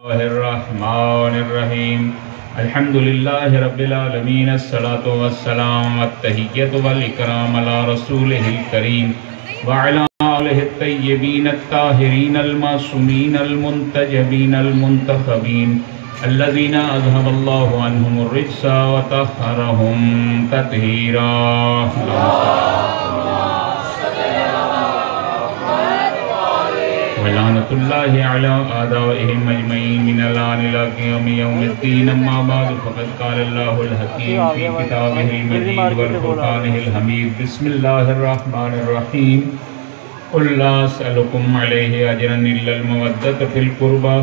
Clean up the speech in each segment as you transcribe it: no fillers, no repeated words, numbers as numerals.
الرحمن الرحیم الحمد للہ رب العالمین الصلاة والسلام والتحیۃ والاکرام علی رسولہ الکریم وعلی آلہ الطیبین الطاہرین المعصومین المنتجبین المنتخبین الذین اذهب اللہ عنہم الرجس وطہرہم تطہیرا. ولعنت اللہ علی اعدائہم اجمعین من الآن الی قیام یوم الدین. اما بعد فقد قال اللہ الحکیم فی کتابہ المجید والفرقانہ الحمید. بسم اللہ الرحمن الرحیم. قل لا اسألکم علیہ اجرا الا المودۃ فی القربى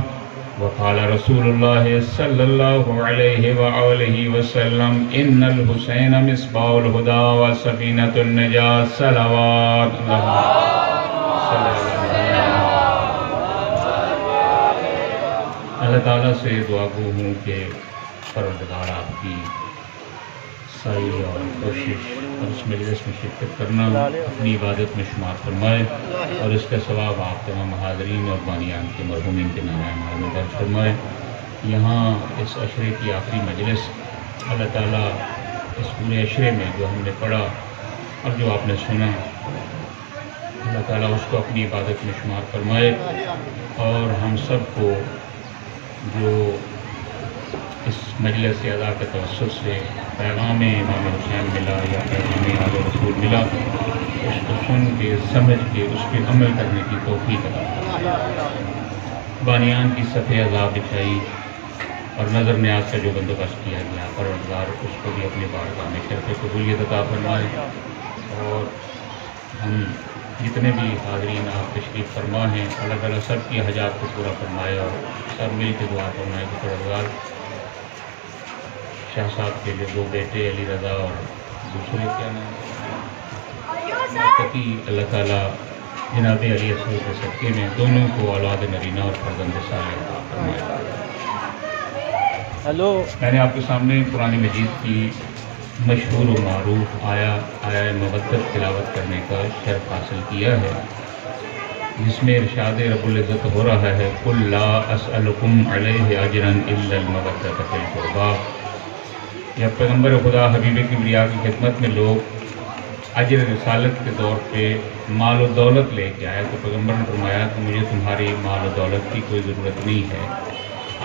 وقال رسول اللہ صلی اللہ علیہ وآلہ وسلم ان الحسین مصباح الہدی وسفینۃ النجاۃ. صلوات اللہ تعالیٰ سے دعا گو ہوں کہ پروردگار آپ کی سعی اور کوشش اور اس مجلس میں شرکت کرنا اپنی عبادت میں شمار فرمائے اور اس کا ثواب آپ تمام حاضرین اور بانیان کے مرحومین کے نام اعمال میں درج فرمائے. یہاں اس عشرے کی آخری مجلس اللہ تعالیٰ اس پورے عشرے میں جو ہم نے پڑھا اور جو آپ نے سنا اللہ تعالیٰ اس کو اپنی عبادت میں شمار فرمائے اور ہم سب کو جو اس مجلس اعضاء کے توسط سے پیغام امام حسین ملا یا پیغام آل رسول ملا اس کو سن کے سمجھ کے اس پہ عمل کرنے کی توفیق عطا فرمائے. بانیان کی صفحہ اعضاء بچھائی اور نظر نیاز کا جو بندوبست کیا گیا پروردگار اس کو بھی اپنے بارگاہ میں شرف قبولیت عطا فرمائے. اور ہم جتنے بھی حاضرین آپ تشریف فرما ہیں اللہ تعالیٰ سب کی حاجات کو پورا فرمائے اور سب مل کے دعا فرمائے کہ پروردگار شاہ صاحب کے جو دو بیٹے علی رضا اور دوسرے کیا نام تقی اللہ تعالیٰ جناب علی اصغر کے صدقے میں دونوں کو اولاد نرینہ اور فرزند صالح عطا فرمائے. میں نے آپ کے سامنے قرآن مجید کی مشہور و معروف آیا مودت تلاوت کرنے کا شرف حاصل کیا ہے جس میں ارشاد رب العزت ہو رہا ہے قل لا اسألکم علیہ اجرا الا المودۃ فی القربى. جب پیغمبر خدا حبیب کبریا کی خدمت میں لوگ اجر رسالت کے طور پہ مال و دولت لے کے آئے تو پیغمبر نے فرمایا کہ مجھے تمہاری مال و دولت کی کوئی ضرورت نہیں ہے.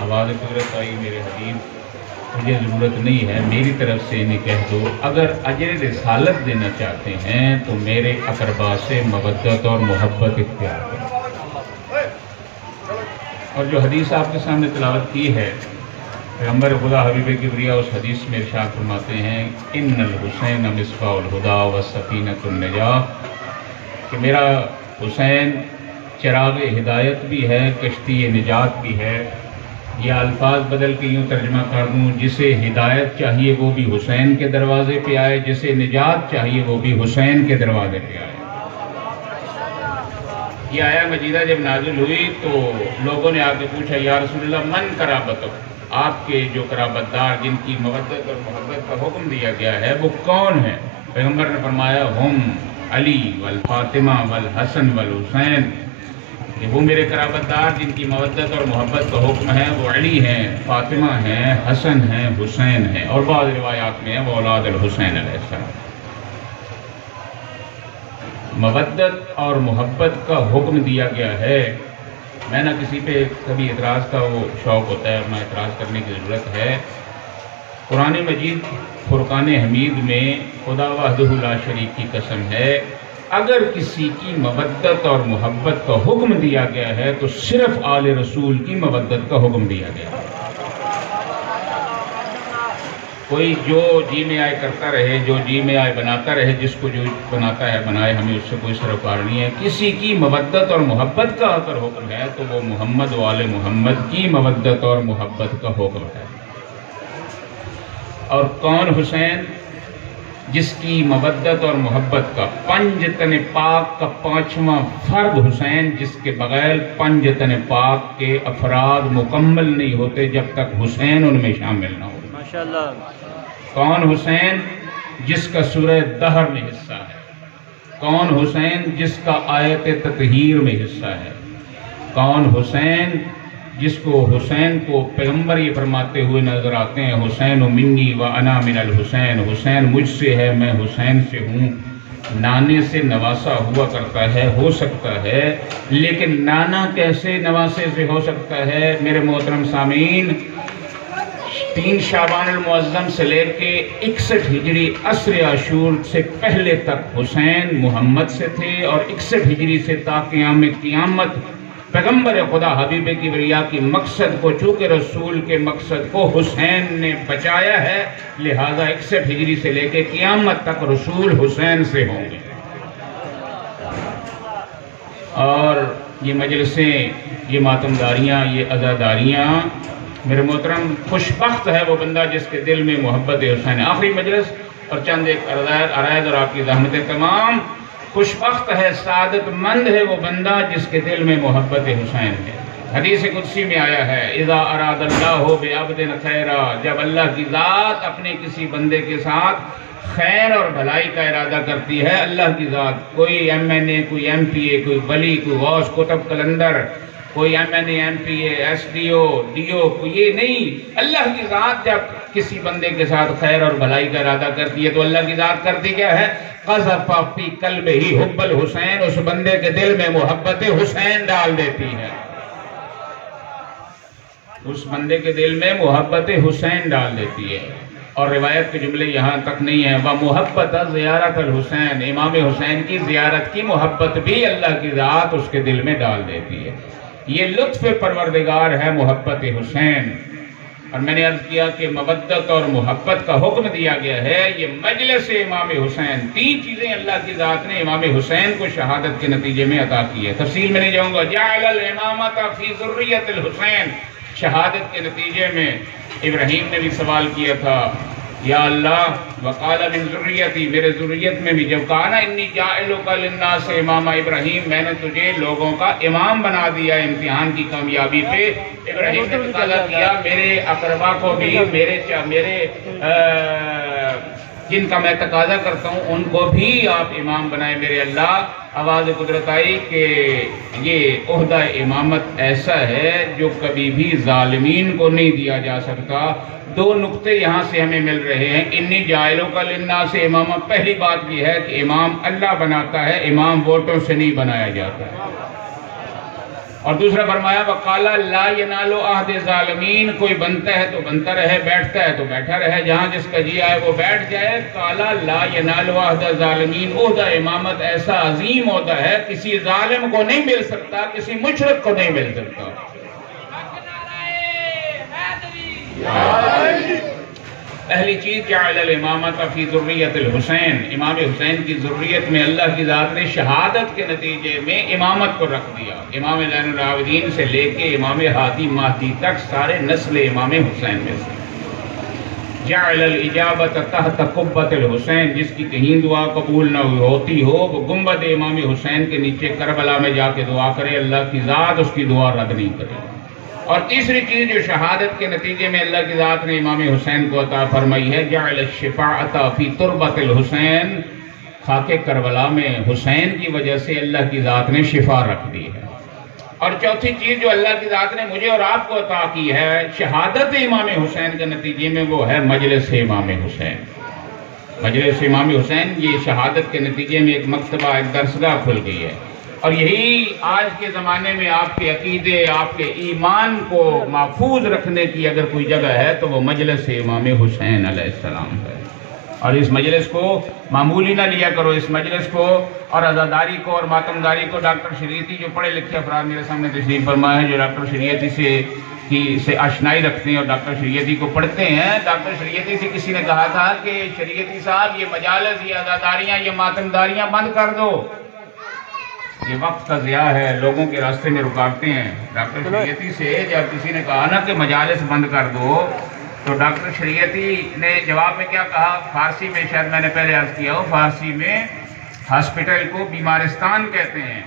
آواز قدرت آئی میرے حبیب مجھے ضرورت نہیں ہے میری طرف سے انہیں کہہ دو اگر اجر رسالت دینا چاہتے ہیں تو میرے اقربا سے مودت اور محبت اختیار کریں. اور جو حدیث آپ کے سامنے تلاوت کی ہے پیغمبر خدا حبیب کبریا اس حدیث میں ارشاد فرماتے ہیں ان الحسین مصباح الہدی وسفینۃ النجاۃ کہ میرا حسین چراغ ہدایت بھی ہے کشتی نجات بھی ہے. یہ الفاظ بدل کے یوں ترجمہ کر دوں جسے ہدایت چاہیے وہ بھی حسین کے دروازے پہ آئے جسے نجات چاہیے وہ بھی حسین کے دروازے پہ آئے. یہ آیا مجیدہ جب نازل ہوئی تو لوگوں نے آ کے پوچھا یا رسول اللہ من قرابتک آپ کے جو قرابت دار جن کی مودت اور محبت کا حکم دیا گیا ہے وہ کون ہیں؟ پیغمبر نے فرمایا ہم علی والفاطمہ والحسن والحسین کہ وہ میرے قرابت دار جن کی مودت اور محبت کا حکم ہے وہ علی ہیں فاطمہ ہیں حسن ہیں حسین ہیں اور بعض روایات میں ہیں وہ اولاد الحسین علیہ السلام. مودت اور محبت کا حکم دیا گیا ہے. میں نہ کسی پہ کبھی اعتراض کا وہ شوق ہوتا ہے نہ اعتراض کرنے کی ضرورت ہے. قرآن مجید فرقان حمید میں خدا وحدہ لا شریک کی قسم ہے اگر کسی کی مودت اور محبت کا حکم دیا گیا ہے تو صرف آل رسول کی مودت کا حکم دیا گیا ہے. کوئی جو جی میں آئے کرتا رہے جو جی میں آئے بناتا رہے جس کو جو بناتا ہے بنائے ہمیں اس سے کوئی سروکار نہیں ہے. کسی کی مودت اور محبت کا اگر حکم ہے تو وہ محمد و آل محمد کی مودت اور محبت کا حکم ہے. اور کون حسین؟ جس کی مودت اور محبت کا پنج تن پاک کا پانچواں فرد حسین جس کے بغیر پنج تن پاک کے افراد مکمل نہیں ہوتے جب تک حسین ان میں شامل نہ ہو. ماشاءاللہ. کون حسین؟ جس کا سورہ دہر میں حصہ ہے. کون حسین؟ جس کا آیت تطہیر میں حصہ ہے. کون حسین؟ جس کو حسین کو پیغمبر یہ فرماتے ہوئے نظر آتے ہیں حسین منی و انا من الحسین، حسین مجھ سے ہے میں حسین سے ہوں۔ نانے سے نواسا ہوا کرتا ہے، ہو سکتا ہے، لیکن نانا کیسے نواسے سے ہو سکتا ہے؟ میرے محترم سامعین، 3 شعبان المعظم سے لے کے 61 ہجری عصر عاشور سے پہلے تک حسین محمد سے تھے، اور 61 ہجری سے تا قیامت پیغمبر خدا حبیب کبریا کی مقصد کو، چونکہ رسول کے مقصد کو حسین نے بچایا ہے، لہذا 61 ہجری سے لے کے قیامت تک رسول حسین سے ہوں گے۔ اور یہ مجلسیں، یہ ماتمداریاں، یہ عزاداریاں، میرے محترم خوشبخت ہے وہ بندہ جس کے دل میں محبت حسین ہے۔ آخری مجلس اور چند ایک عرائض اور آپ کی زحمتیں تمام، خوشبخت ہے، سعادت مند ہے وہ بندہ جس کے دل میں محبت حسین ہے۔ حدیث قدسی میں آیا ہے اذا اراد اللہ بعبد خیرا، جب اللہ کی ذات اپنے کسی بندے کے ساتھ خیر اور بھلائی کا ارادہ کرتی ہے، اللہ کی ذات، کوئی ایم این اے، کوئی ایم پی اے، کوئی ولی، کوئی غوث کتب قلندر، کوئی MNA, MPA, SDO, DO, کوئی یہ نہیں، اللہ کی ذات جب کسی بندے کے ساتھ خیر اور بھلائی کا ارادہ کرتی ہے تو اللہ کی ذات کرتی کیا ہے؟ قذف فی قلبہ حب الحسین، اس بندے کے دل میں محبت حسین ڈال دیتی ہے، اس بندے کے دل میں محبت حسین ڈال دیتی ہے۔ اور روایت کے جملے یہاں تک نہیں ہیں، وَمُحَبَّتَ زِيَارَةَ الحسین، امام حسین کی زیارت کی محبت بھی اللہ کی ذات اس کے دل میں ڈال دیتی ہے۔ یہ لطف پروردگار ہے محبت حسین۔ اور میں نے عرض کیا کہ مودت اور محبت کا حکم دیا گیا ہے، یہ مجلس امام حسین، 3 چیزیں اللہ کی ذات نے امام حسین کو شہادت کے نتیجے میں عطا کی ہے۔ تفصیل میں نہیں جاؤں گا۔ جعل الامامۃ فی ذریۃ الحسین، شہادت کے نتیجے میں ابراہیم نے بھی سوال کیا تھا، یا اللہ وقال من ذریتی، میرے ذریت میں بھی، جب کہا نا انی جاعلک للناس اماما، ابراہیم میں نے تجھے لوگوں کا امام بنا دیا امتحان کی کامیابی پہ، ابراہیم نے تقاضا کیا میرے اقربا کو بھی، میرے جن کا میں تقاضا کرتا ہوں ان کو بھی آپ امام بنائیں میرے اللہ۔ آواز قدرت آئی کہ یہ عہدہ امامت ایسا ہے جو کبھی بھی ظالمین کو نہیں دیا جا سکتا۔ 2 نقطے یہاں سے ہمیں مل رہے ہیں، انی جاعلک للناس اماما، پہلی بات یہ ہے کہ امام اللہ بناتا ہے، امام ووٹوں سے نہیں بنایا جاتا ہے۔ اور دوسرا فرمایا وقال لا ینال عہد ظالمین، کوئی بنتا ہے تو بنتا رہے، بیٹھتا ہے تو بیٹھا رہے، جہاں جس کا جی آئے وہ بیٹھ جائے۔ قال لا ینال عہد ظالمین، عہدہ امامت ایسا عظیم عہدہ ہے، کسی ظالم کو نہیں مل سکتا، کسی مشرک کو نہیں مل سکتا۔ پہلی چیز جعل الامامۃ فی ذریۃ الحسین، امام حسین کی ذریت میں اللہ کی ذات نے شہادت کے نتیجے میں امامت کو رکھ دیا۔ امام زین العابدین سے لے کے امام ہادی مہدی تک سارے نسل امام حسین میں سے۔ جعل الاجابۃ تحت قبۃ الحسین، جس کی کہیں دعا قبول نہ ہوتی ہو وہ گنبد امام حسین کے نیچے کربلا میں جا کے دعا کرے، اللہ کی ذات اس کی دعا رد نہیں کرے۔ اور تیسری چیز جو شہادت کے نتیجے میں اللہ کی ذات نے امام حسین کو عطا فرمائی ہے، جعل الشفاعۃ فی تربۃ الحسین، خاک کربلا میں حسین کی وجہ سے اللہ کی ذات نے شفا رکھ دی ہے۔ اور چوتھی چیز جو اللہ کی ذات نے مجھے اور آپ کو عطا کی ہے شہادت امام حسین کے نتیجے میں، وہ ہے مجلس امام حسین۔ مجلس امام حسین، یہ شہادت کے نتیجے میں ایک مکتبہ، ایک درسگاہ کھل گئی ہے، اور یہی آج کے زمانے میں آپ کے عقیدے، آپ کے ایمان کو محفوظ رکھنے کی اگر کوئی جگہ ہے تو وہ مجلس امام حسین علیہ السلام ہے۔ اور اس مجلس کو معمولی نہ لیا کرو، اس مجلس کو اور عزاداری کو اور ماتمداری کو، ڈاکٹر شریعتی جو پڑھے لکھے افراد میرے سامنے تشریف فرما ہے، جو ڈاکٹر شریعتی سے آشنائی رکھتے ہیں اور ڈاکٹر شریعتی کو پڑھتے ہیں، ڈاکٹر شریعتی سے کسی نے کہا تھا کہ شریعتی صاحب یہ مجالس، یہ عزاداریاں، یہ ماتمداریاں بند کر دو، یہ وقت کا ضیاع ہے، لوگوں کے راستے میں رکاوٹیں ہیں۔ ڈاکٹر شریعتی سے جب کسی نے کہا نا کہ مجالس بند کر دو، تو ڈاکٹر شریعتی نے جواب میں کیا کہا؟ فارسی میں، شاید میں نے پہلے عرض کیا ہو، فارسی میں ہاسپٹل کو بیمارستان کہتے ہیں۔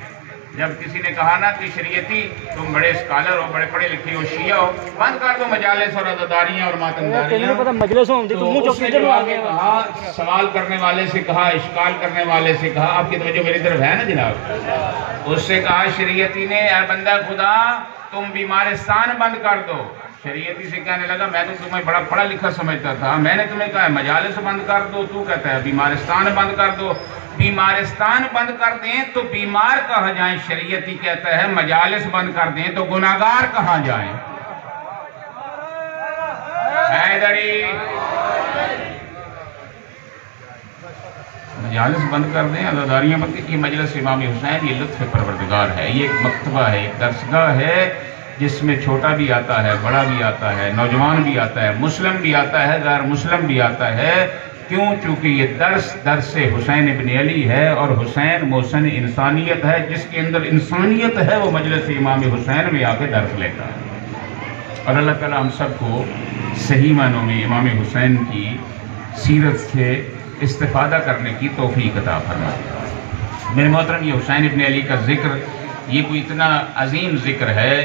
جب کسی نے کہا نا کہ شریعتی تم بڑے اسکالر ہو، بڑے پڑھے لکھے ہو، شیعہ ہو، بند کر دو مجالس اور عزاداریاں اور ماتمداریاں، تو اس نے جواب میں کہا، سوال کرنے والے سے کہا، اشکال کرنے والے سے کہا، آپ کی توجہ میری طرف ہے نا جناب، اس سے کہا شریعتی نے، اے بندہ خدا تم بیمارستان بند کر دو. شریعتی سے کہنے لگا میں تو تمہیں بڑا پڑھا لکھا سمجھتا تھا، میں نے تمہیں کہا ہے مجالس بند کر دو، تو کہتا ہے بیمارستان بند کر دو. بیمارستان بند کر دیں تو بیمار کہاں جائیں؟ شریعتی کہتا ہے مجالس بند کر دیں تو گناہگار کہاں جائیں؟ حیدری مجالس بند کر دیں، عزاداریاں بند کریں. یہ مجلس امام حسین یہ لطف پروردگار ہے، یہ ایک مکتبہ ہے، ایک درسگاہ ہے جس میں چھوٹا بھی آتا ہے، بڑا بھی آتا ہے، نوجوان بھی آتا ہے، مسلم بھی آتا ہے، غیر مسلم بھی آتا ہے. کیوں؟ چونکہ یہ درس حسین ابن علی ہے، اور حسین محسن انسانیت ہے. جس کے اندر انسانیت ہے وہ مجلس امام حسین میں آ کے درس لیتا ہے. اور اللہ تعالی ہم سب کو صحیح معنوں میں امام حسین کی سیرت سے استفادہ کرنے کی توفیق عطا فرمائے. میرے محترم، یہ حسین ابن علی کا ذکر یہ کوئی اتنا عظیم ذکر ہے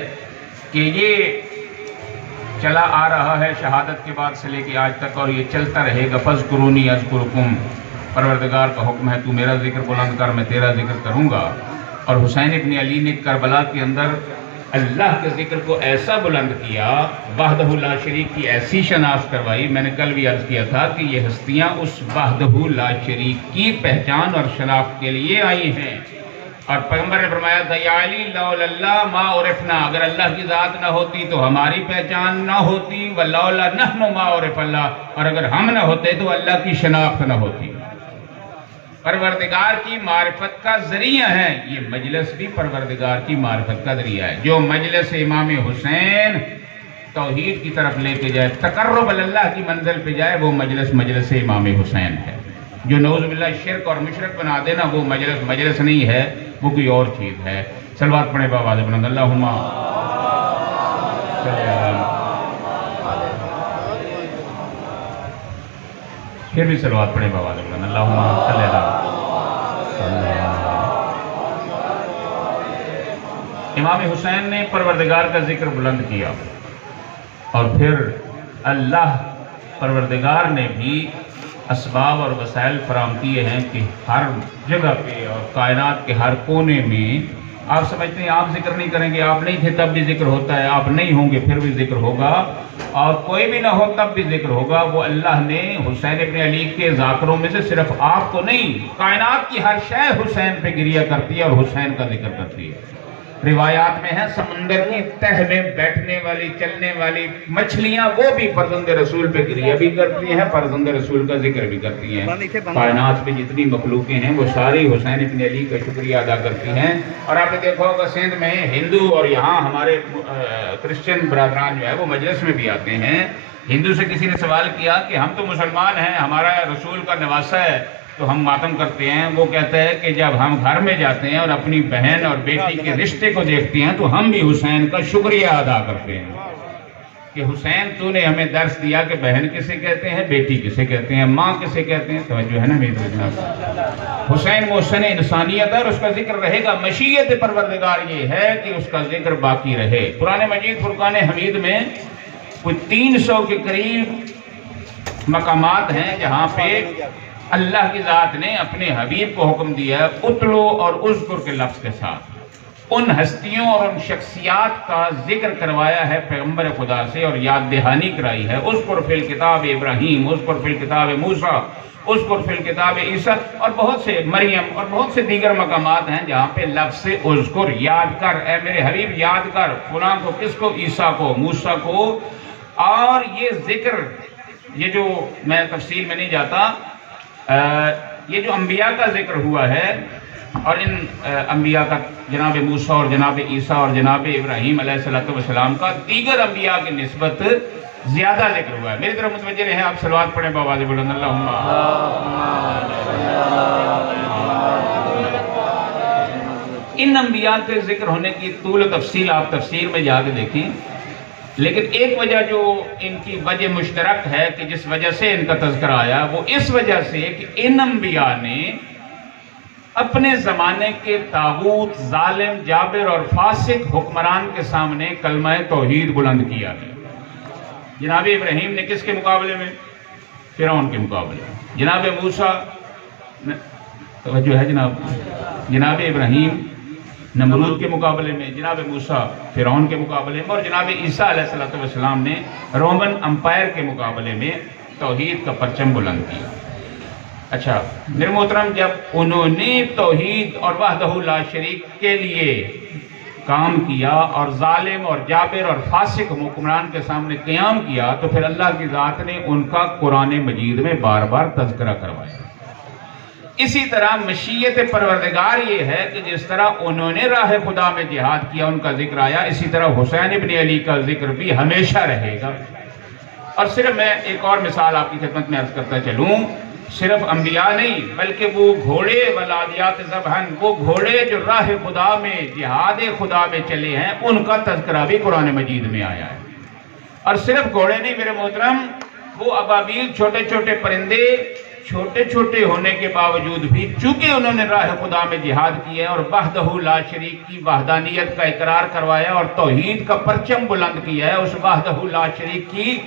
کہ یہ چلا آ رہا ہے شہادت کے بعد سے لے کے آج تک، اور یہ چلتا رہے گا. فَاذْكُرُونِي أَذْكُرُكُمْ، پروردگار کا حکم ہے تو میرا ذکر بلند کر، میں تیرا ذکر کروں گا. اور حسین ابن علی نے کربلا کے اندر اللہ کے ذکر کو ایسا بلند کیا، وحدہ لا شریک کی ایسی شناخت کروائی. میں نے کل بھی عرض کیا تھا کہ یہ ہستیاں اس وحدہ لا شریک کی پہچان اور شناخت کے لیے آئی ہیں. اور پیغمبر نے فرمایا تھا یا علی لولا اللہ ما عرفنا، اگر اللہ کی ذات نہ ہوتی تو ہماری پہچان نہ ہوتی، ولولا نحن ما عرف اللہ، اور اگر ہم نہ ہوتے تو اللہ کی شناخت نہ ہوتی. پروردگار کی معرفت کا ذریعہ ہے یہ مجلس، بھی پروردگار کی معرفت کا ذریعہ ہے. جو مجلس امام حسین توحید کی طرف لے کے جائے، تقرب اللہ کی منزل پہ جائے، وہ مجلس امام حسین ہے. جو نعوذ باللہ شرک اور مشرک بنا دینا، وہ مجلس نہیں ہے، وہ کوئی اور چیز ہے. صلوات پڑھیں بآواز بلند، اللہم پھر بھی صلوات پڑھیں بآواز بلند، اللہم صلی اللہ. امام حسین نے پروردگار کا ذکر بلند کیا، اور پھر اللہ پروردگار نے بھی اسباب اور وسائل فراہم کیے ہیں کہ ہر جگہ پہ اور کائنات کے ہر کونے میں. آپ سمجھتے ہیں آپ ذکر نہیں کریں گے، آپ نہیں تھے تب بھی ذکر ہوتا ہے، آپ نہیں ہوں گے پھر بھی ذکر ہوگا، اور کوئی بھی نہ ہو تب بھی ذکر ہوگا. وہ اللہ نے حسین ابن علی کے ذاکروں میں سے صرف آپ کو نہیں، کائنات کی ہر شے حسین پہ گریہ کرتی ہے اور حسین کا ذکر کرتی ہے. روایات میں ہے سمندر کی تہ میں بیٹھنے والی چلنے والی مچھلیاں وہ بھی فرزند رسول پہ گریہ بھی کرتی ہیں، فرزند رسول کا ذکر بھی کرتی ہیں. کائنات میں جتنی مخلوقیں ہیں وہ ساری حسین ابن علی کا شکریہ ادا کرتی ہیں. اور آپ نے دیکھا ہوگا سندھ میں ہندو اور یہاں ہمارے کرسچن برادران جو ہے وہ مجلس میں بھی آتے ہیں. ہندو سے کسی نے سوال کیا کہ ہم تو مسلمان ہیں، ہمارا رسول کا نواسہ ہے تو ہم ماتم کرتے ہیں. وہ کہتا ہے کہ جب ہم گھر میں جاتے ہیں اور اپنی بہن اور بیٹی کے رشتے کو دیکھتے ہیں تو ہم بھی حسین کا شکریہ ادا کرتے ہیں کہ حسین تو نے ہمیں درس دیا کہ بہن کسے کہتے ہیں، بیٹی کسے کہتے ہیں، ماں کسے کہتے ہیں. توجہ ہے نا میرے جناب؟ حسین محسن انسانیت ہے اور اس کا ذکر رہے گا. مشیت پروردگار یہ ہے کہ اس کا ذکر باقی رہے. قرآن مجید فرقان حمید میں کوئی 300 کے قریب مقامات ہیں جہاں پہ اللہ کی ذات نے اپنے حبیب کو حکم دیا ہے اتلو اور اذکر کے لفظ کے ساتھ ان ہستیوں اور ان شخصیات کا ذکر کروایا ہے پیغمبر خدا سے اور یاد دہانی کرائی ہے. اذکر فی الکتاب ابراہیم، اذکر فی الکتاب موسیٰ، اذکر فی الکتاب عیسیٰ، اور بہت سے مریم اور بہت سے دیگر مقامات ہیں جہاں پہ لفظ اذکر، یاد کر، اے میرے حبیب یاد کر. فلاں کو، کس کو؟ عیسیٰ کو، موسیٰ کو. اور یہ ذکر، یہ جو میں تفصیل میں نہیں جاتا، یہ جو انبیاء کا ذکر ہوا ہے اور ان انبیاء کا جناب موسیٰ اور جناب عیسیٰ اور جناب ابراہیم علیہ السلام کا دیگر انبیاء کی نسبت زیادہ ذکر ہوا ہے. میری طرف متوجہ رہیں، آپ صلوات پڑھیں بآواز بلند، اللہم. ان انبیاء کے ذکر ہونے کی طول و تفصیل آپ تفسیر میں جا کے دیکھیں، لیکن ایک وجہ جو ان کی وجہ مشترک ہے کہ جس وجہ سے ان کا تذکرہ آیا، وہ اس وجہ سے کہ ان انبیاء نے اپنے زمانے کے طاغوت، ظالم، جابر اور فاسق حکمران کے سامنے کلمہ توحید بلند کیا ہے. جناب ابراہیم نے کس کے مقابلے میں؟ فرعون کے مقابلے میں. جناب موسیٰ، توجہ ہے جناب، جناب ابراہیم نمرود کے مقابلے میں، جناب موسیٰ فرعون کے مقابلے میں، اور جناب عیسیٰ علیہ السلام نے رومن امپائر کے مقابلے میں توحید کا پرچم بلند کیا۔ اچھا میرے محترم، جب انہوں نے توحید اور وحدہ لا شریک کے لیے کام کیا اور ظالم اور جابر اور فاسق حکمران کے سامنے قیام کیا، تو پھر اللہ کی ذات نے ان کا قرآن مجید میں بار بار تذکرہ کروایا۔ اسی طرح مشیت پروردگار یہ ہے کہ جس طرح انہوں نے راہ خدا میں جہاد کیا، ان کا ذکر آیا، اسی طرح حسین ابن علی کا ذکر بھی ہمیشہ رہے گا۔ اور صرف میں ایک اور مثال آپ کی خدمت میں عرض کرتا چلوں، صرف انبیاء نہیں بلکہ وہ گھوڑے ولادیات ذبحن، وہ گھوڑے جو راہ خدا میں جہاد خدا میں چلے ہیں، ان کا تذکرہ بھی قرآن مجید میں آیا ہے۔ اور صرف گھوڑے نہیں میرے محترم، وہ ابابیل چھوٹے چھوٹے پرندے، چھوٹے چھوٹے ہونے کے باوجود بھی چونکہ انہوں نے راہ خدا میں جہاد کیا ہے اور وحدہ لا شریک کی وحدانیت کا اقرار کروایا اور توحید کا پرچم بلند کیا ہے، اس وحدہ لا شریک کی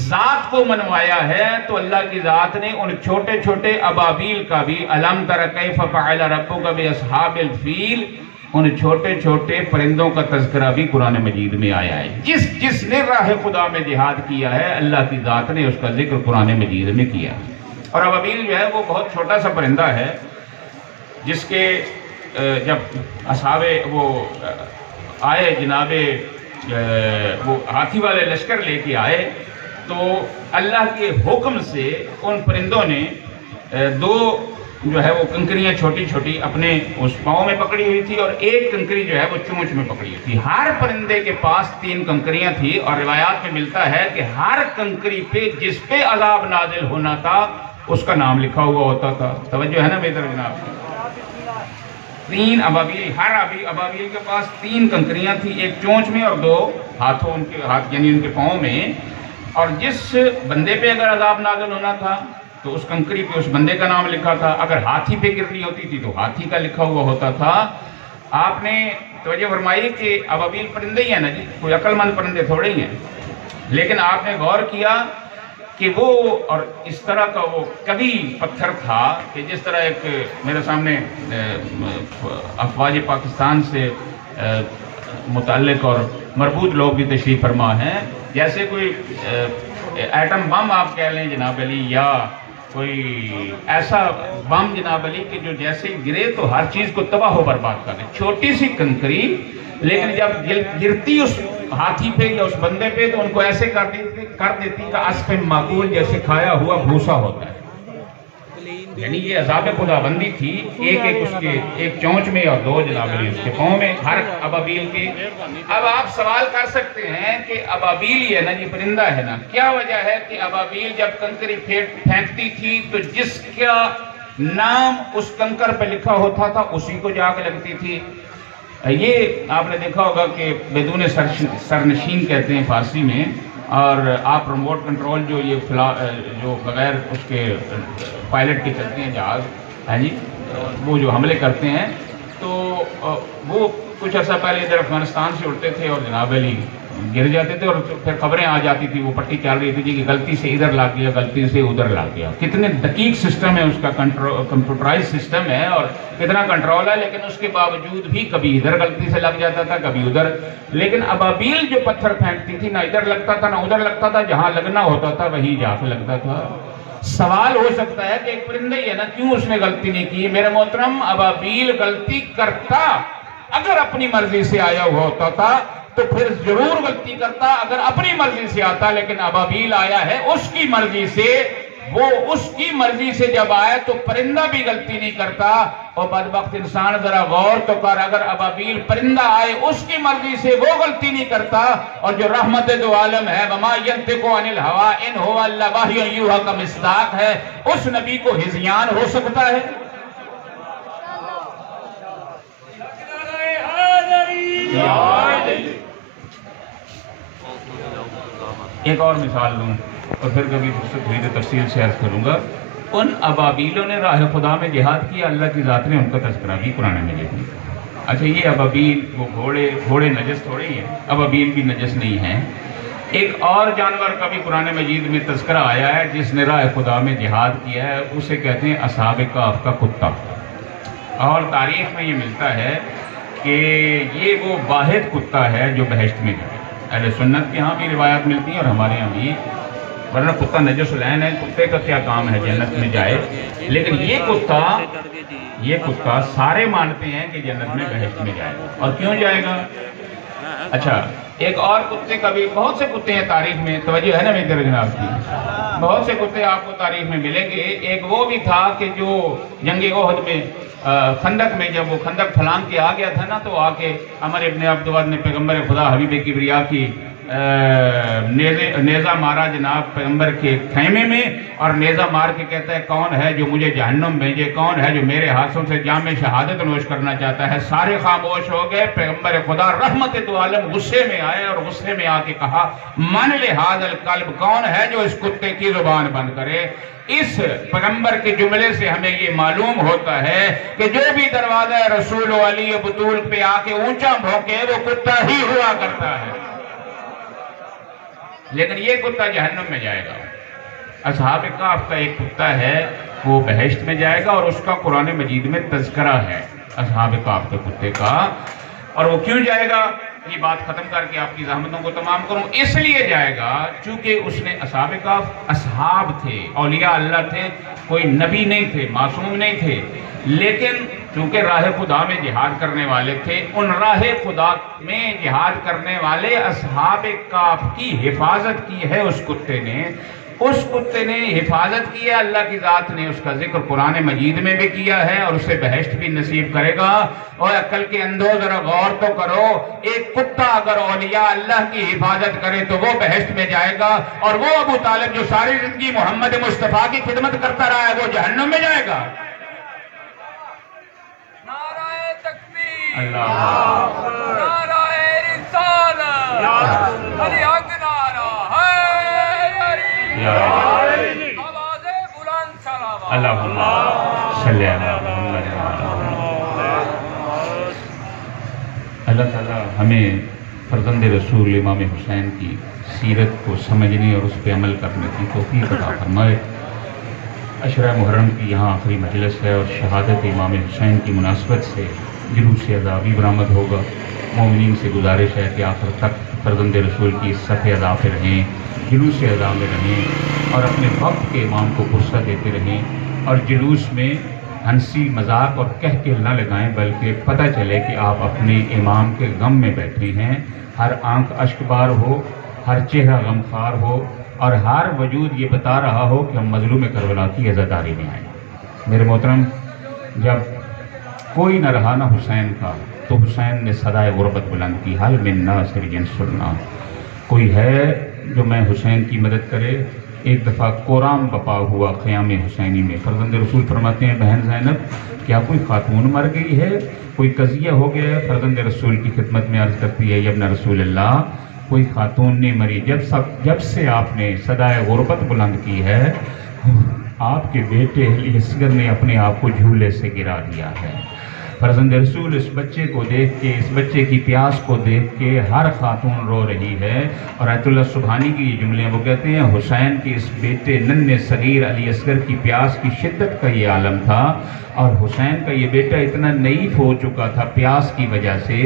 ذات کو منوایا ہے، تو اللہ کی ذات نے ان چھوٹے چھوٹے ابابیل کا بھی الم تر کیف فعل ربک باصحاب الفیل، ان چھوٹے چھوٹے پرندوں کا تذکرہ بھی قرآن مجید میں آیا ہے۔ جس نے راہ خدا میں جہاد کیا ہے، اللہ کی ذات نے اس کا ذکر قرآن مجید میں کیا۔ اور ابابیل جو ہے وہ بہت چھوٹا سا پرندہ ہے، جس کے جب اصحاب وہ آئے جناب وہ ہاتھی والے لشکر لے کے آئے، تو اللہ کے حکم سے ان پرندوں نے دو جو ہے وہ کنکریاں چھوٹی چھوٹی اپنے اس پاؤں میں پکڑی ہوئی تھی، اور ایک کنکری جو ہے وہ چونچ میں پکڑی ہوئی تھی۔ ہر پرندے کے پاس 3 کنکریاں تھی، اور روایات میں ملتا ہے کہ ہر کنکری پہ جس پہ عذاب نازل ہونا تھا اس کا نام لکھا ہوا ہوتا تھا۔ توجہ ہے نا بہتر جناب؟ 3 ابابیل، ہر ابابیل کے پاس 3 کنکریاں تھی، ایک چونچ میں اور 2 ہاتھوں، ان کے ہاتھ یعنی ان کے پاؤں میں، اور جس بندے پہ اگر عذاب نازل ہونا تھا تو اس کنکری پہ اس بندے کا نام لکھا تھا، اگر ہاتھی پہ گرنی ہوتی تھی تو ہاتھی کا لکھا ہوا ہوتا تھا۔ آپ نے توجہ فرمائی کہ ابابیل پرندے ہی ہیں نا جی، کوئی عقل مند پرندے تھوڑے ہی ہیں، لیکن آپ نے غور کیا کہ وہ اور اس طرح کا وہ کبھی پتھر تھا کہ جس طرح ایک میرے سامنے افواج پاکستان سے متعلق اور مربوط لوگ بھی تشریف فرما ہیں، جیسے کوئی ایٹم بم آپ کہہ لیں جناب علی، یا کوئی ایسا بم جناب علی کہ جو جیسے گرے تو ہر چیز کو تباہ و برباد کر دے، چھوٹی سی کنکری، لیکن جب گرتی اس ہاتھی پہ یا اس بندے پہ تو ان کو ایسے کر دیتی کہ عصف معقول، جیسے کھایا ہوا بھوسا ہوتا ہے۔ یعنی یہ عذاب خدا بندی تھی، ایک اس کے ایک چونچ میں اور 2 جناب علی اس کے پاؤں میں، ہر ابابیل کے۔ اب آپ سوال کر سکتے ہیں کہ ابابیل یہ نا یہ پرندہ ہے نا، کیا وجہ ہے کہ ابابیل جب کنکری پھینکتی تھی تو جس کا نام اس کنکر پہ لکھا ہوتا تھا اسی کو جا کے لگتی تھی؟ یہ آپ نے دیکھا ہوگا کہ بدون سرنشین کہتے ہیں فارسی میں، اور آپ ریموٹ کنٹرول جو یہ جو بغیر اس کے پائلٹ کے چلتے ہیں جہاز، ہاں جی، وہ جو حملے کرتے ہیں، تو وہ کچھ عرصہ پہلے ادھر افغانستان سے اڑتے تھے اور جناب علی گر جاتے تھے، اور پھر خبریں آ جاتی تھی، وہ پٹی چل رہی تھی جی کہ غلطی سے ادھر لگ گیا، غلطی سے ادھر لگ گیا۔ کتنے دقیق سسٹم ہے اس کا، کمپیوٹرائز سسٹم ہے اور کتنا کنٹرول ہے، لیکن اس کے باوجود بھی کبھی ادھر غلطی سے لگ جاتا تھا، کبھی ادھر۔ لیکن ابابیل جو پتھر پھینکتی تھی، نہ ادھر لگتا تھا نہ ادھر لگتا تھا، جہاں لگنا ہوتا تھا وہیں جا کے لگتا تھا۔ سوال ہو سکتا ہے کہ ایک پرندہ ہی ہے نا، کیوں اس نے غلطی نہیں کی؟ میرے محترم، ابابیل غلطی کرتا اگر اپنی مرضی سے آیا ہوا ہوتا تھا تو پھر ضرور غلطی کرتا اگر اپنی مرضی سے آتا، لیکن ابابیل آیا ہے اس کی مرضی سے، وہ اس کی مرضی سے جب آئے تو پرندہ بھی غلطی نہیں کرتا۔ اور بدبخت انسان ذرا غور تو کر، اگر ابابیل پرندہ آئے اس کی مرضی سے وہ غلطی نہیں کرتا، اور جو رحمت دو عالم ہے وما ينطق عن الهوى ان هو الا وحی یوحی کا مصداق ہے، اس نبی کو ہذیان ہو سکتا ہے؟ ایک اور مثال دوں اور پھر کبھی فرصت ہوئی تو تفصیل سے عرض کروں گا۔ ان ابابیلوں نے راہ خدا میں جہاد کیا، اللہ کی ذات نے ان کا تذکرہ بھی قرآن میں لکھا۔ اچھا، یہ ابابیل وہ گھوڑے نجس تھوڑے ہی ہیں، ابابیل بھی نجس نہیں ہیں۔ ایک اور جانور کا بھی قرآن مجید میں تذکرہ آیا ہے جس نے راہ خدا میں جہاد کیا ہے، اسے کہتے ہیں اصحاب کہف کا کتا۔ اور تاریخ میں یہ ملتا ہے کہ یہ وہ واحد کتا ہے جو بہشت میں جائے. اہل سنت کے ہاں بھی روایات ملتی ہیں اور ہمارے ہاں بھی، ورنہ کتا نجس العین ہے، کتے کا کیا کام ہے جنت میں جائے. لیکن یہ کتا سارے مانتے ہیں کہ جنت میں بہشت میں جائے. اور کیوں جائے گا؟ اچھا، ایک اور کتے کا بھی، بہت سے کتے ہیں تاریخ میں، توجہ ہے نا میری طرف جناب کی، بہت سے کتے آپ کو تاریخ میں ملیں گے. ایک وہ بھی تھا کہ جو جنگ احد میں، خندق میں، جب وہ خندق پھلانگ کے آ گیا تھا نا، تو آ کے عمر ابن عبدود نے پیغمبر خدا حبیب کبریا کی نیزہ مارا جناب پیغمبر کے خیمے میں، اور نیزہ مار کے کہتا ہے کون ہے جو مجھے جہنم بھیجے، کون ہے جو میرے ہاتھوں سے جام شہادت نوش کرنا چاہتا ہے. سارے خاموش ہو گئے. پیغمبر خدا رحمت دو عالم غصے میں آئے اور غصے میں آ کے کہا من لہذا القلب، کون ہے جو اس کتے کی زبان بند کرے. اس پیغمبر کے جملے سے ہمیں یہ معلوم ہوتا ہے کہ جو بھی دروازہ رسول و علی بطول پہ آ کے اونچا بھونکے وہ کتا ہی ہوا کرتا ہے. لیکن یہ کتا جہنم میں جائے گا. اصحاب کہف کا ایک کتا ہے وہ بہشت میں جائے گا، اور اس کا قرآن مجید میں تذکرہ ہے اصحاب کہف کے کتے کا. اور وہ کیوں جائے گا؟ یہ بات ختم کر کے آپ کی زحمتوں کو تمام کروں. اس لیے جائے گا چونکہ اس نے اصحاب کہف اصحاب تھے، اولیاء اللہ تھے، کوئی نبی نہیں تھے، معصوم نہیں تھے، لیکن چونکہ راہ خدا میں جہاد کرنے والے تھے. ان راہ خدا میں جہاد کرنے والے اصحاب کہف کی حفاظت کی ہے اس کتے نے. اس کتے نے حفاظت کی ہے، اللہ کی ذات نے اس کا ذکر قرآن مجید میں بھی کیا ہے، اور اسے بہشت بھی نصیب کرے گا. اور عقل کے اندھو ذرا غور تو کرو، ایک کتا اگر اولیاء اللہ کی حفاظت کرے تو وہ بہشت میں جائے گا، اور وہ ابو طالب جو ساری زندگی محمد مصطفیٰ کی خدمت کرتا رہا ہے وہ جہنم میں جائے گا. نعرہ تکبیر، اللہ نعرہ رسالت، علی حق نعرہ ہے، آواز بلند سلام. اللہم صلی علی محمد. اللہ تعالیٰ ہمیں فرزند رسول امام حسین کی سیرت کو سمجھنے اور اس پہ عمل کرنے کی توفیق عطا فرمائے. عشرہ محرم کی یہاں آخری مجلس ہے، اور شہادت امام حسین کی مناسبت سے جلوس ادا بھی برآمد ہوگا. مومنین سے گزارش ہے کہ آخر تک فرزند رسول کی صف ادا پہ رہیں، جلوس ادا میں رہیں، اور اپنے وقت کے امام کو فرصت دیتے رہیں، اور جلوس میں ہنسی مذاق اور کہہ نہ لگائیں، بلکہ پتہ چلے کہ آپ اپنے امام کے غم میں بیٹھے ہیں. ہر آنکھ اشک بار ہو، ہر چہرہ غمخوار ہو، اور ہر وجود یہ بتا رہا ہو کہ ہم مظلوم کربلا کی عزاداری میں آئے. میرے محترم، جب کوئی نہ رہا نہ حسین کا، تو حسین نے صدائے غربت بلند کی، حل من ناصر ینصرنا، کوئی ہے جو میں حسین کی مدد کرے. ایک دفعہ قرآن بپا ہوا قیام حسینی میں. فرزند رسول فرماتے ہیں بہن زینب کیا کوئی خاتون مر گئی ہے، کوئی قضیہ ہو گیا ہے؟ فرزند رسول کی خدمت میں عرض کرتی ہے یا ابن رسول اللہ کوئی خاتون نہیں مری، جب سے آپ نے صدائے غربت بلند کی ہے آپ کے بیٹے علی اصغر نے اپنے آپ کو جھولے سے گرا دیا ہے. فرزند رسول اس بچے کو دیکھ کے، اس بچے کی پیاس کو دیکھ کے ہر خاتون رو رہی ہے. اور آیت اللہ سبحانی کی یہ جملے وہ کہتے ہیں حسین کے اس بیٹے ننھے صغیر علی اصغر کی پیاس کی شدت کا یہ عالم تھا، اور حسین کا یہ بیٹا اتنا نئیف ہو چکا تھا پیاس کی وجہ سے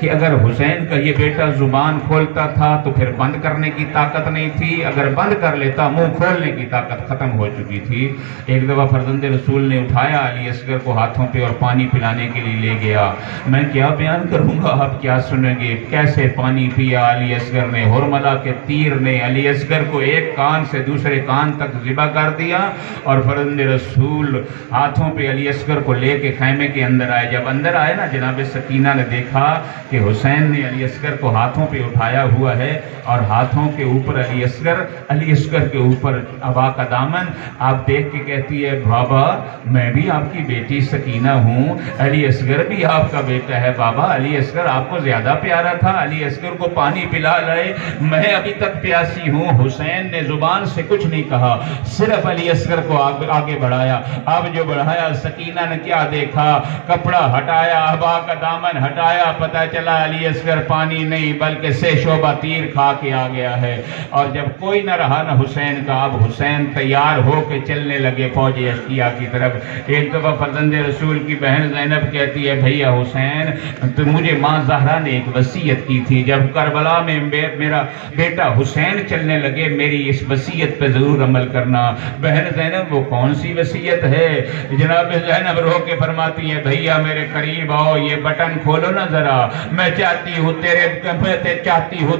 کہ اگر حسین کا یہ بیٹا زبان کھولتا تھا تو پھر بند کرنے کی طاقت نہیں تھی، اگر بند کر لیتا منہ کھولنے کی طاقت ختم ہو چکی تھی. ایک دفعہ فرزند رسول نے اٹھایا علی اصغر کو ہاتھوں پہ اور پانی پلانے کے لیے لے گیا. میں کیا بیان کروں گا، آپ کیا سنیں گے، کیسے پانی پیا علی اصغر نے. ہرملہ کے تیر نے علی اصغر کو ایک کان سے دوسرے کان تک ذبح کر دیا، اور فرزند رسول ہاتھوں پہ علی اصغر کو لے کے خیمے کے اندر آئے. جب اندر آئے نا، جناب سکینہ نے دیکھا کہ حسین نے علی اصغر کو ہاتھوں پہ اٹھایا ہوا ہے، اور ہاتھوں کے اوپر علی اصغر کے اوپر ابا کا دامن. آپ دیکھ کے کہتی ہے بابا میں بھی آپ کی بیٹی سکینہ ہوں، علی اصغر بھی آپ کا بیٹا ہے. بابا علی اصغر آپ کو زیادہ پیارا تھا، علی اصغر کو پانی پلا لائے، میں ابھی تک پیاسی ہوں. حسین نے زبان سے کچھ نہیں کہا، صرف علی اصغر کو آگے بڑھایا. اب جو بڑھایا سکینہ نے کیا دیکھا، کپڑا ہٹایا، ابا کا دامن ہٹایا، پتہ چلا علی اصغر پانی نہیں بلکہ سے شعبہ تیر کھا کے آ گیا ہے. اور جب کوئی نہ رہا نہ حسین کا، اب حسین تیار ہو کے چلنے لگے فوج اشقیہ کی طرف. ایک دفعہ فرزند رسول کی بہن زینب کہتی ہے بھیا حسین تو مجھے ماں زہرا نے ایک وصیت کی تھی، جب کربلا میں میرا بیٹا حسین چلنے لگے میری اس وصیت پہ ضرور عمل کرنا۔ بہن زینب وہ کون سی وصیت ہے؟ جناب زینب رو کے فرماتی ہے بھیا میرے قریب آؤ، یہ بٹن کھولو نا ذرا، میں چاہتی ہوں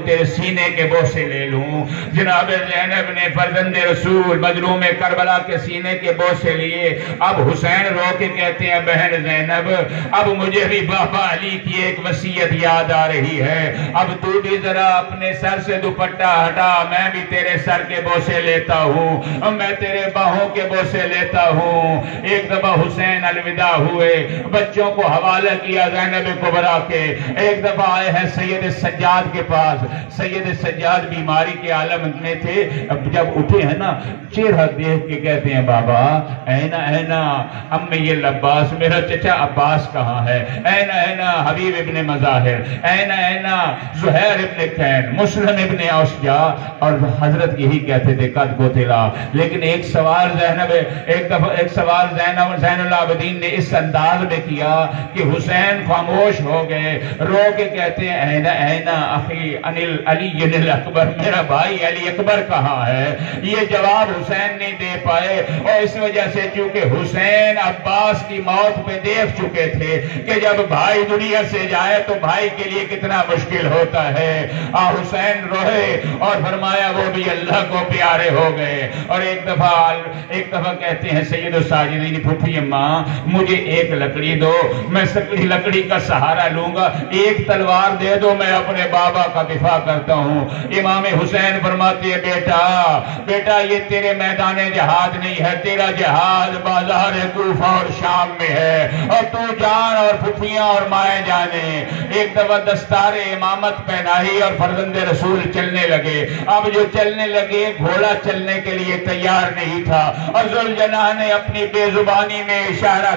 تیرے سینے کے بوسے لے لوں۔ جناب زینب نے فرزند رسول مظلوم کربلا کے سینے کے بوسے لیے۔ اب حسین رو کے کہتے ہیں بہن زینب اب مجھے بھی بابا علی کی ایک وصیت یاد آ رہی ہے، اب تو بھی ذرا اپنے سر سے دوپٹہ ہٹا، میں بھی تیرے سر کے بوسے لیتا ہوں، میں تیرے باہوں کے بوسے لیتا ہوں۔ ایک دفعہ حسین الوداع ہوئے، بچوں کو حوالہ کیا زینب کبریٰ کے، ایک دفعہ آئے ہیں سید سجاد کے پاس۔ سید سجاد بیماری کے عالم میں تھے، جب اٹھے ہیں نا چہرہ دیکھ کے کہتے ہیں بابا اینا امی العباس میرا چچا عباس کہاں ہے، اینا حبیب ابن مظاہر، اینا زہیر ابن کین، مسلم ابن اوسجا، اور حضرت یہی کہتے تھے قد قتلا۔ لیکن ایک سوال زین العابدین نے اس انداز میں کیا کہ حسین خاموش ہو گئے، رو کے کہتے ہیں اینا اخی علی الاکبر، میرا بھائی علی اکبر کہاں ہے؟ یہ جواب حسین نہیں دے پائے، اور اس وجہ سے چونکہ حسین عباس کی موت پہ دیکھ چکے تھے کہ جب بھائی دنیا سے جائے تو بھائی کے لیے کتنا مشکل ہوتا ہے۔ حسین روئے اور فرمایا وہ بھی اللہ کو پیارے ہو گئے۔ اور ایک دفعہ کہتے ہیں سید الساجدین پھوپھی اماں مجھے ایک لکڑی دو، میں لکڑی کا سہارا لوں گا، ایک تلوار دے دو، میں اپنے بابا کا دفاع کرتا ہوں۔ امام حسین فرماتے ہیں بیٹا یہ تیرے میدان جہاد نہیں ہے، تیرا جہاد بازار کوفہ اور شام میں ہے، اور تو جان اور پھپھیاں اور مائیں جانے۔ ایک دفعہ دستار امامت پہنائی اور فرزند رسول چلنے لگے۔ اب جو چلنے لگے گھوڑا چلنے کے لیے تیار نہیں تھا، اور ذوالجناح نے اپنی بے زبانی میں اشارہ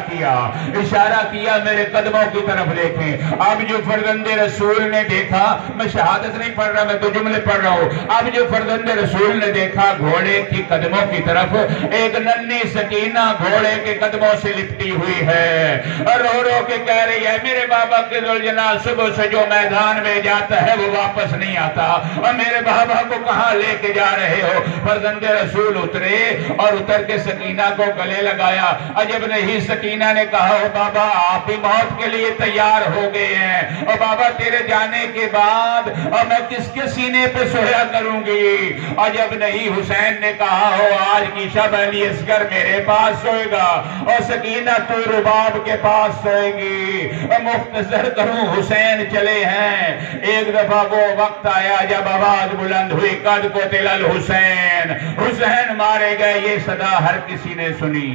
کیا میرے قدموں کی طرف دیکھیں۔ اب جو فرزند رسول نے دیکھا، میں شہادت نہیں پڑھ رہا، میں تو جملے پڑھ رہا ہوں، اب جو فرزند رسول نے دیکھا گھوڑے کی قدموں کی طرف ایک ننھی سکینہ گھوڑے کے قدموں سے لپٹی ہوئی ہے، اور رو رو کے کہہ رہی ہے میرے بابا کے ذوالجلال صبح سے جو میدان میں جاتا ہے وہ واپس نہیں آتا، اور میرے بابا کو کہاں لے کے جا رہے ہو؟ فرزند رسول اترے اور اتر کے سکینہ کو گلے لگایا۔ عجب نہیں، سکینہ نے کہا او بابا آپ بھی موت کے لیے تیار ہو گئے ہیں، اور بابا تیرے جانے کے بعد اور میں کس کے سینے پہ سویا کروں گی؟ عجب نہیں، حسین نے کہا ہو آج کی شب علی اصغر میرے پاس سوئے گا، اور سکینہ تو رباب کے پاس سوئے گی۔ مختصر کروں حسین چلے ہیں۔ ایک دفعہ وہ وقت آیا جب آواز بلند ہوئی قد قتل الحسین، حسین مارے گئے، یہ صدا ہر کسی نے سنی۔